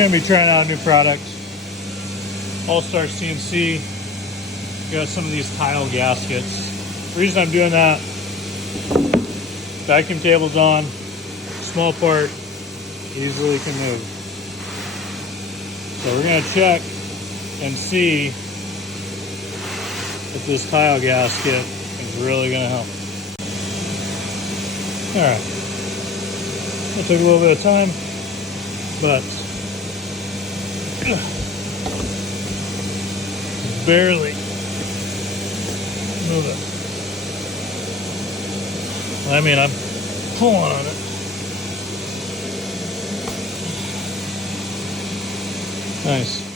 going to be trying out a new product. All-Star CNC. Got some of these tile gaskets. The reason I'm doing that, vacuum table's on, small part, easily can move. So we're going to check and see if this tile gasket is really going to help. Alright. It took a little bit of time, but barely move it. I mean, I'm pulling on it. Nice.